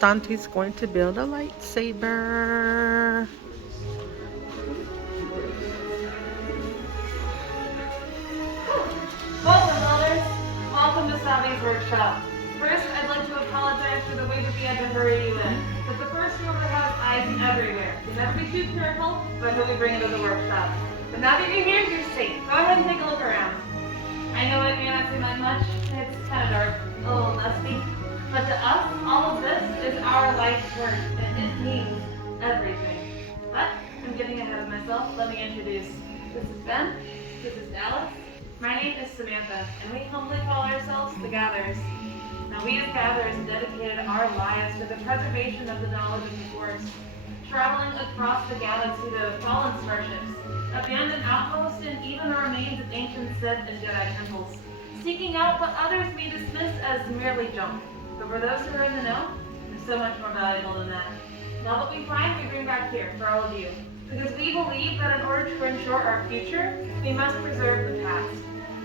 Dante's going to build a lightsaber. Welcome, builders. Welcome to Savi's workshop. First, I'd like to apologize for the way that we had to hurry you in. But the first order has eyes everywhere. So never be too careful about who we bring into the workshop. But now that you're here, you're safe. Go ahead and take a look around. I know it may not seem like much. It's kind of dark, a little dusty. But to us, all of this is our life's work, and it means everything. But I'm getting ahead of myself. Let me introduce. This is Ben. This is Dallas. My name is Samantha, and we humbly call ourselves the Gatherers. Now, we as Gatherers dedicated our lives to the preservation of the knowledge of the Force, traveling across the galaxy to fallen starships, abandoned outposts, and even the remains of ancient Sith and Jedi temples, seeking out what others may dismiss as merely junk. But for those who are in the know, they're so much more valuable than that. Now what we find, we bring back here for all of you, because we believe that in order to ensure our future, we must preserve the past.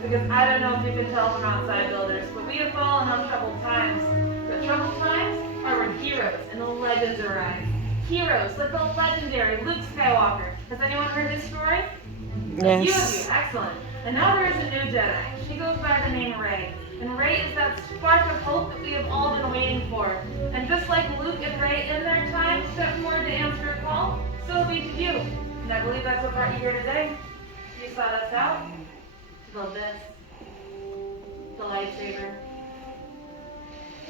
Because I don't know if you can tell from outside builders, but we have fallen on troubled times. But troubled times are when heroes and the legends arise. Heroes like the legendary Luke Skywalker. Has anyone heard his story? Yes. A few of you, excellent. And now there is a new Jedi. She goes by the name Rey. And Rey is that spark of hope that we have all been waiting for. And just like Luke and Rey in their time stepped forward to answer a call, so be to you. And I believe that's what brought you here today. You sought us out. Build this. The lightsaber.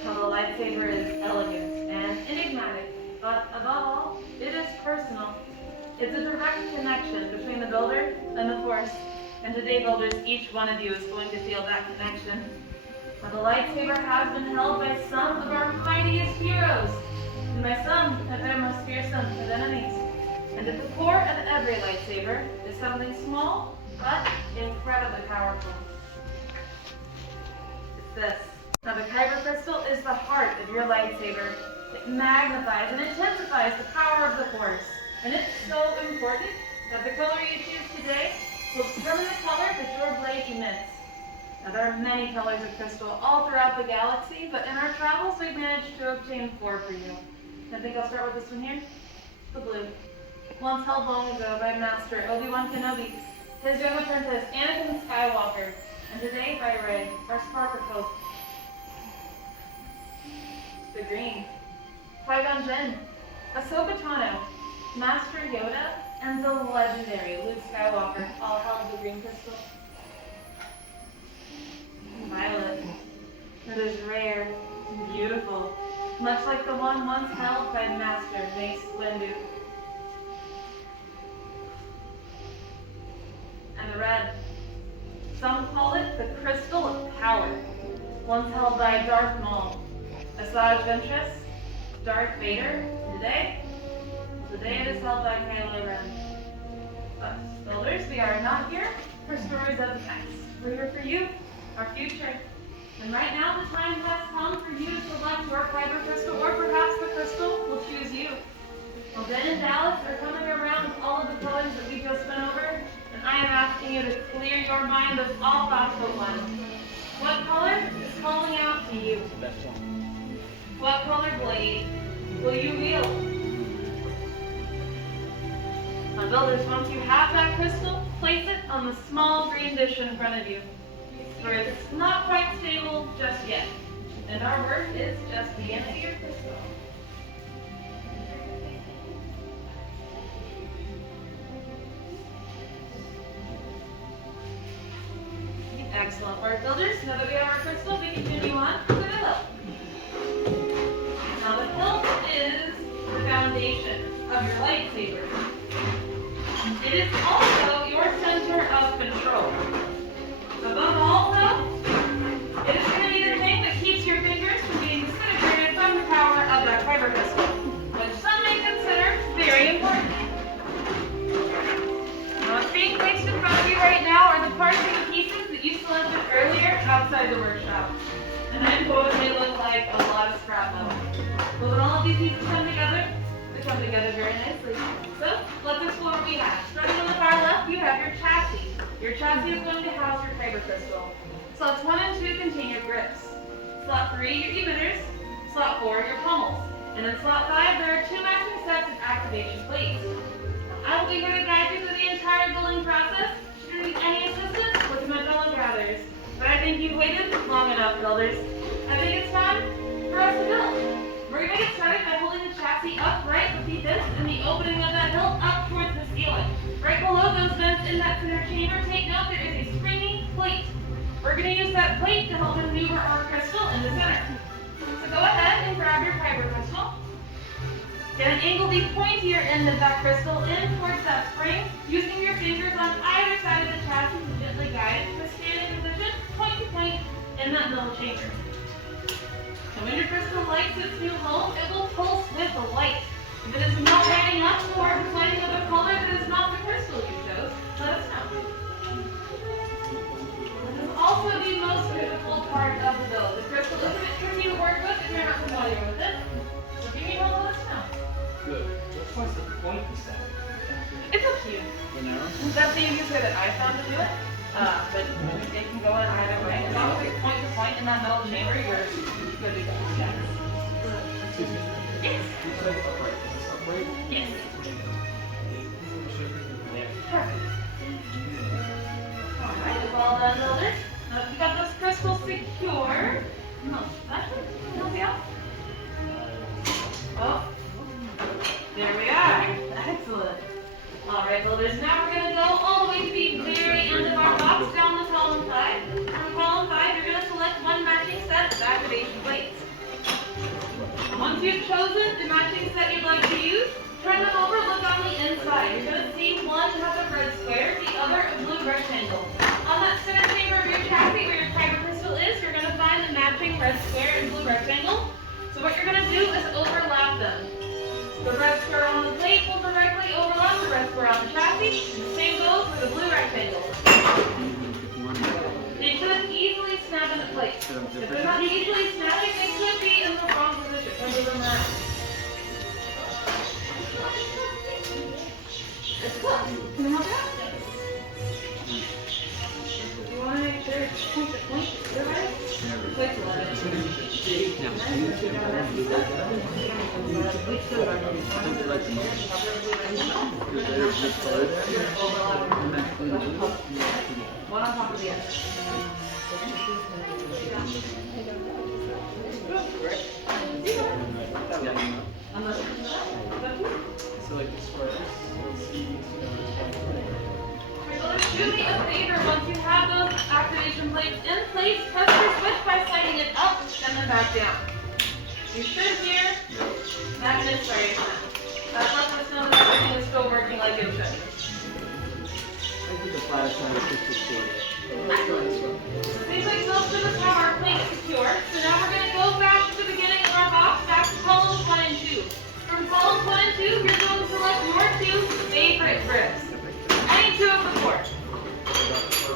Now the lightsaber is elegant and enigmatic, but above all, it is personal. It's a direct connection between the builder and the Force. And today, builders, each one of you is going to feel that connection. Now the lightsaber has been held by some of our mightiest heroes, and by some of their most fearsome of enemies. And at the core of every lightsaber is something small, but incredibly powerful. It's this. Now the Kyber crystal is the heart of your lightsaber. It magnifies and intensifies the power of the Force. And it's so important that the color you choose today will determine the color that your blade emits. Now there are many colors of crystal all throughout the galaxy, but in our travels we've managed to obtain 4 for you. I think I'll start with this one here. The blue. Once held long ago by Master Obi-Wan Kenobi, his young apprentice, Anakin Skywalker, and today by Rey, our spark of hope. The green. Qui-Gon Jinn, Ahsoka Tano, Master Yoda, and the legendary Luke Skywalker all held the green crystal. Violet. It is rare and beautiful, much like the one once held by Master Mace Windu. And the red. Some call it the Crystal of Power, once held by Darth Maul, Asajj Ventress, Darth Vader, and today it is held by Kylo Ren. But, builders, we are not here for stories of the past. We're here for you, our future. And right now the time has come for you to select your Kyber crystal, or perhaps the crystal will choose you. Well, Ben and Dallas are coming around with all of the colors that we just went over, and I am asking you to clear your mind of all thoughts but one. What color is calling out to you? What color blade will you wield? Now builders, once you have that crystal, place it on the small green dish in front of you. For it's not quite stable just yet. And our work is just beginning your crystal. Excellent work, builders. Now that we have our crystal, we continue on to the hilt. Now the hilt is the foundation of your lightsaber. It is also your center of control. Above all, though, it is going to be the thing that keeps your fingers from being disintegrated from the power of that Kyber crystal, which some may consider very important. Now, what's being placed in front of you right now are the parts and pieces that you selected earlier outside the workshop. And I suppose they look like a lot of scrap metal. But when all of these pieces come together, they come together very nicely. So, let's explore what we have. Starting on the far left, you have your chassis. Your chassis is going to house your Kyber crystal. Slots 1 and 2 contain your grips. Slot 3, your emitters. Slot 4, your pommels. And And in slot 5, there are 2 matching sets of activation plates. I will be here to guide you through the entire building process. Should you need any assistance, look at my fellow gatherers. But I think you've waited long enough, builders. I think it's time for us to build. We're going to get started by holding the chassis upright with the vents and the opening of that hilt up towards the ceiling. Right below those vents in that center chamber, take note there is a springy plate. We're going to use that plate to help maneuver our crystal in the center. So go ahead and grab your fiber crystal. Then angle the pointier end of that crystal in towards that spring, using your fingers on either side of the chassis to gently guide it to a standing position, point to point, in that middle chamber. And when your crystal lights its new home, it will pulse with the light. If it is not lighting up or if it's lighting up a color that is not the crystal you chose, let us know. This is also the most difficult part of the build. The crystal is a bit tricky to work with if you're not familiar with it. So if you need help, let us know. Good. What's the point of that? It's up to you. That's the easiest way that I found to do it. But it can go in either way. As long as it's point to point in that middle chamber, you're good to go. Yeah. Excuse me. Yes. You said upright. Is this upright? Yes. Yeah. Perfect. Alright, well done, builders. Now if you got those crystals secure. No, nothing else? Oh. There we are. Excellent. Alright, builders, now we're going to go all the way to the very end of our box down the column 5. From column 5, you're going to select one matching set of activation plates. And once you've chosen the matching set you'd like to use, turn them over, look on the inside. You're going to see one has a red square, the other a blue rectangle. On that center chamber of your chassis where your fiber crystal is, you're going to find the matching red square and blue rectangle. So what you're going to do is overlap them. The red square on the plate will directly overlap the red square on the chassis, and the same goes for the blue rectangle. They could easily snap into place. If they're not easily snapping, they could be in the wrong position. Move them around. It's close. Can I help you out? You want to make sure it's point to point? You're right? Wait till that. One on top of the other. So like as far as Do me a favor, once you have those activation plates in place, press your switch by sliding it up and then back down. You should hear magnet starting to that lets us know that everything is still working like it should. I think the flash line is just short. Seems like most of us have our plates secure, so now we're going to go back to the beginning of our box, back to columns 1 and 2. From columns 1 and 2, you're going to select your 2 favorite grips. Any 2 of the 4.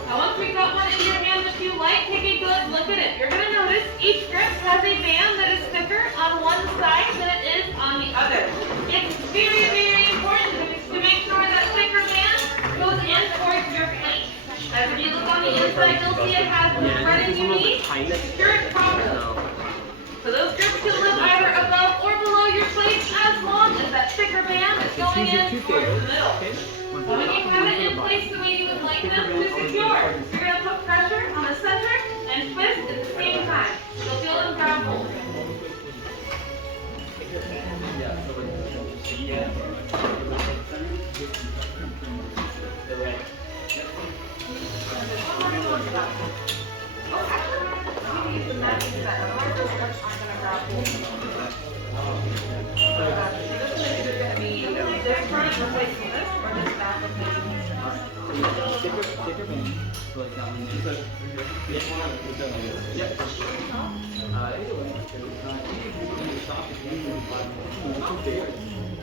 Now once we've got one in your hand that you like, take a good look at it. You're going to notice each grip has a band that is thicker on one side than it is on the other. It's very, very important to make sure that thicker band goes in towards your plate. As if you look on the inside, you'll see it has the threading you need to secure it properly. So those grips can live either above or below your plate as long as that thicker band is going in towards the middle. So when you have it in place the way you would like them to secure, you're going to put pressure on the center and twist at the same time. You'll feel them grab hold. Oh, actually, I'm going to use the matching set. Otherwise, those grips aren't going to grab hold. This is either going to be this front replacing this or this back replacing this. Sticker band. So like that one. Just like this one. Yep.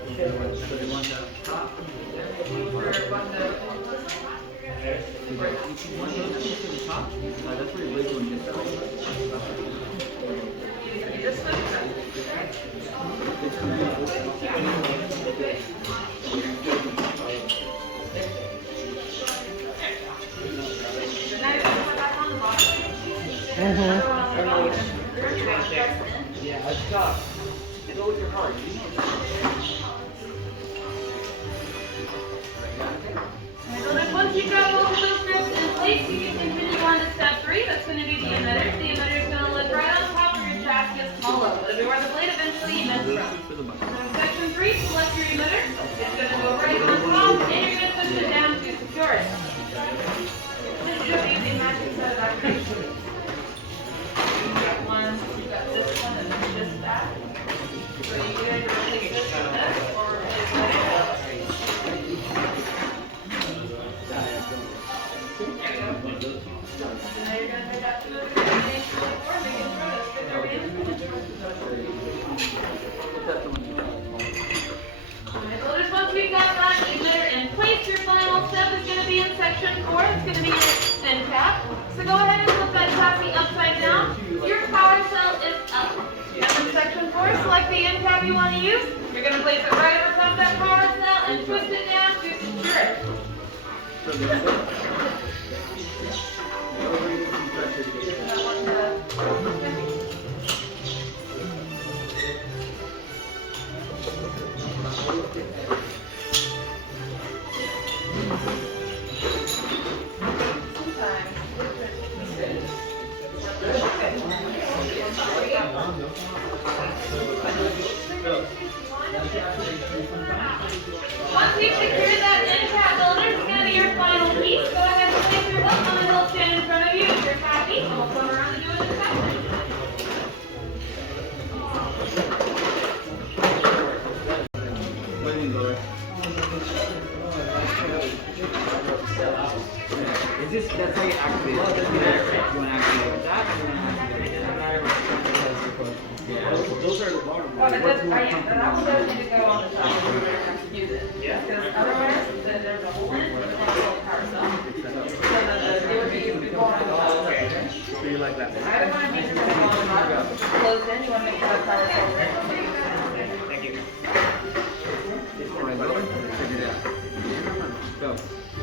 Either way. So they want the top. One to the top. That's where your legs will get that. This one. Yeah, it's tough. Go with your heart. So then once you've got both of those strips in place, you can continue on to step 3. That's going to be the emitter. The emitter is going to lift right on top of your chassis hollow. It'll be where the blade eventually emits from. So in section 3, select your emitter. It's going to go right on top, and you're going to push it down to secure it. Then you don't need a magic set of activation. You've got one, you've got this one, and then this back. So you either take this or this, or replace it. There you go. So now you're going to take that to the floor, making sure that fits our band. Alright, so just once we've got that emitter in place, your final step is going to be in section 4. It's going to be your end cap. So go ahead and flip that chassis upside down. Your power cell is up. And in section 4, select the end cap you want to use. You're going to place it right over top of that power cell and twist it down to secure it. Once you've secured that end cap builder, it's going to be your final piece. Go ahead and place your hook on the hill stand in front of you. Your Savi, and we'll come around and do it in a second. Is this, that's how you activate it? You want to activate that? Yeah, those are the bottom ones. Oh, that one does need to go on the top. We're going to have to use it. Yeah. Because otherwise, there's a hole in it, but it's not a little power cell. So then it would be going on the top. Okay. So you like that? I don't want to be sort of on the bottom. If it's closed in, you want to make sure that power cell is there. Thank you. Alright, go. Figure it out. Go.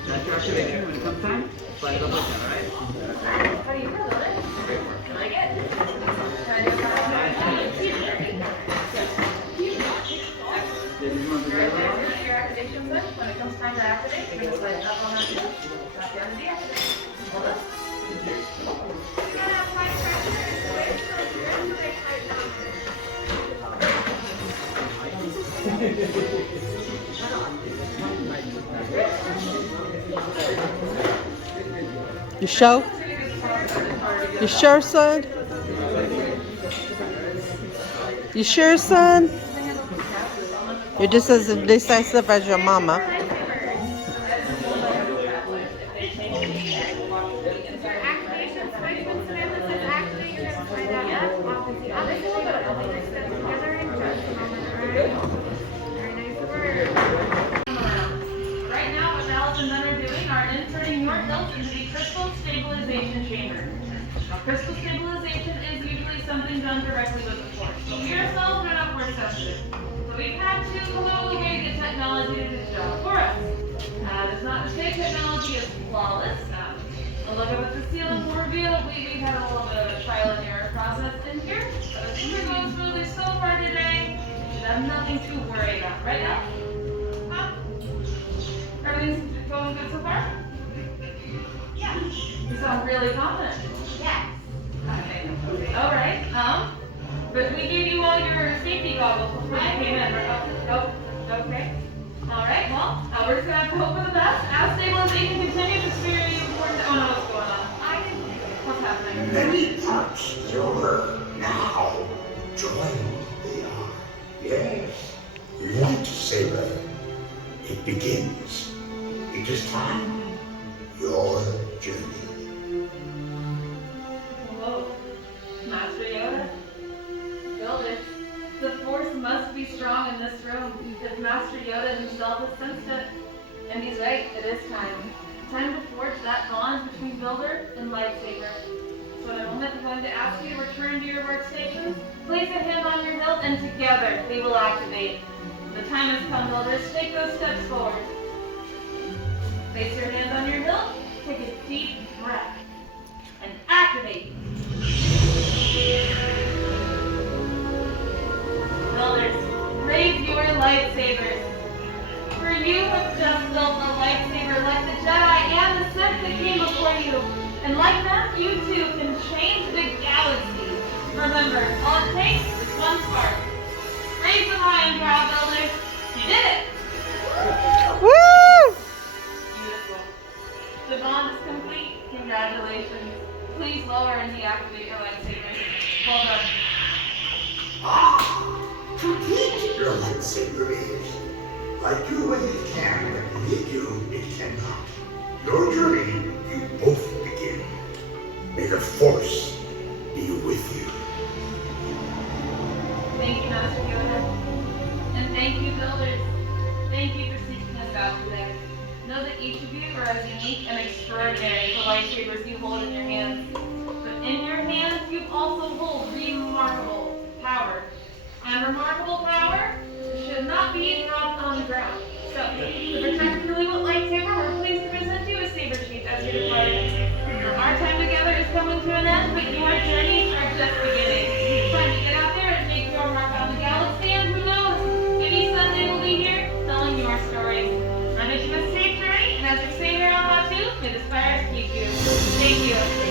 That's your activation. When it comes time, slide it up like that, alright? How do you feel about it? You like it? Can I do a power cell? Your activation switch, when it comes time to activate, you're going to slide it up on that switch, back down to deactivate. Hold up. You sure? You sure, son? You sure, son? You're just as decisive as your mama. Right now, what Alice and Ben are doing are inserting your hilt into the crystal stabilization chamber. Now, crystal stabilization is usually something done directly with the force, but we ourselves are not force sensitive. So we've had to slowly get technology to do the job for us. It's not to say technology is flawless. A look at the ceiling will reveal we've had a little bit of a trial and error process in here, but if things are going smoothly so far today, you should have nothing to worry about. Right now? Huh? Everything's going good so far? Yeah. You sound really confident. Yeah. Okay. All right. But we gave you all your safety goggles before you came in. Oh, okay. All right. Well, we're just gonna have to hope for the best. As stabilization continues, it's very important. Oh no, what's going on? What's happening? Many parts over now. Join they are. Yes. Let Saber. It begins. It is time. Your journey. Whoa. Master Yoda? Builders. The force must be strong in this room. If Master Yoda himself has sensed it. And he's right, it is time. Time to forge that bond between Builder and Lightsaber. So in a moment, I'm going to ask you to return to your workstations, place a hand on your hilt, and together we will activate. The time has come, Builders. Take those steps forward. Place your hand on your hilt, take a deep breath, and activate. Builders, lightsabers. For you have just built a lightsaber like the Jedi and the Sith that came before you. And like them, you too can change the galaxy. Remember, all it takes is one spark. Raise them high and proud, builders. You did it! Woo! Beautiful. The bond is complete. Congratulations. Please lower and deactivate your lightsabers. Well done. Complete your lightsaber is. Like you when it can, but lead you it cannot. Your journey, you both begin. May the Force be with you. Thank you, Master Yoda. And thank you, builders. Thank you for seeking us out today. Know that each of you are as unique and extraordinary as the lightsabers you hold in your hands. But in your hands, you also hold remarkable power. And remarkable power should not be dropped on the ground. So, to protect the Hollywood lightsaber, we're pleased to present you a Saber Chief as your departed. Our time together is coming to an end, but your journeys are just beginning. It's time to get out there and make your mark on the galaxy, and who knows, maybe someday we'll be here telling your stories. I wish you a safe journey, and as we say here on Batuu, may the spires keep you. Thank you.